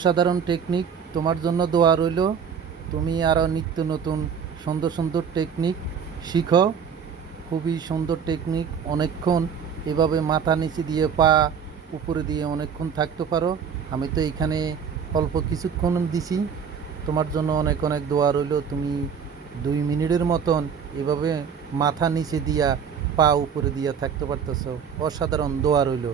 অসাধারণ টেকনিক, তোমার জন্য দোয়া রইল। তুমি আরও নিত্য নতুন সুন্দর সুন্দর টেকনিক শিখো। খুবই সুন্দর টেকনিক, অনেকক্ষণ এভাবে মাথা নিচে দিয়ে পা উপরে দিয়ে অনেকক্ষণ থাকতে পারো। আমি তো এখানে অল্প কিছুক্ষণ দিছি। তোমার জন্য অনেক অনেক দোয়া রইল। তুমি 2 মিনিটের মতন এভাবে মাথা নিচে দিয়া পা উপরে দিয়া থাকতে পারতেছো। অসাধারণ, দোয়া রইল।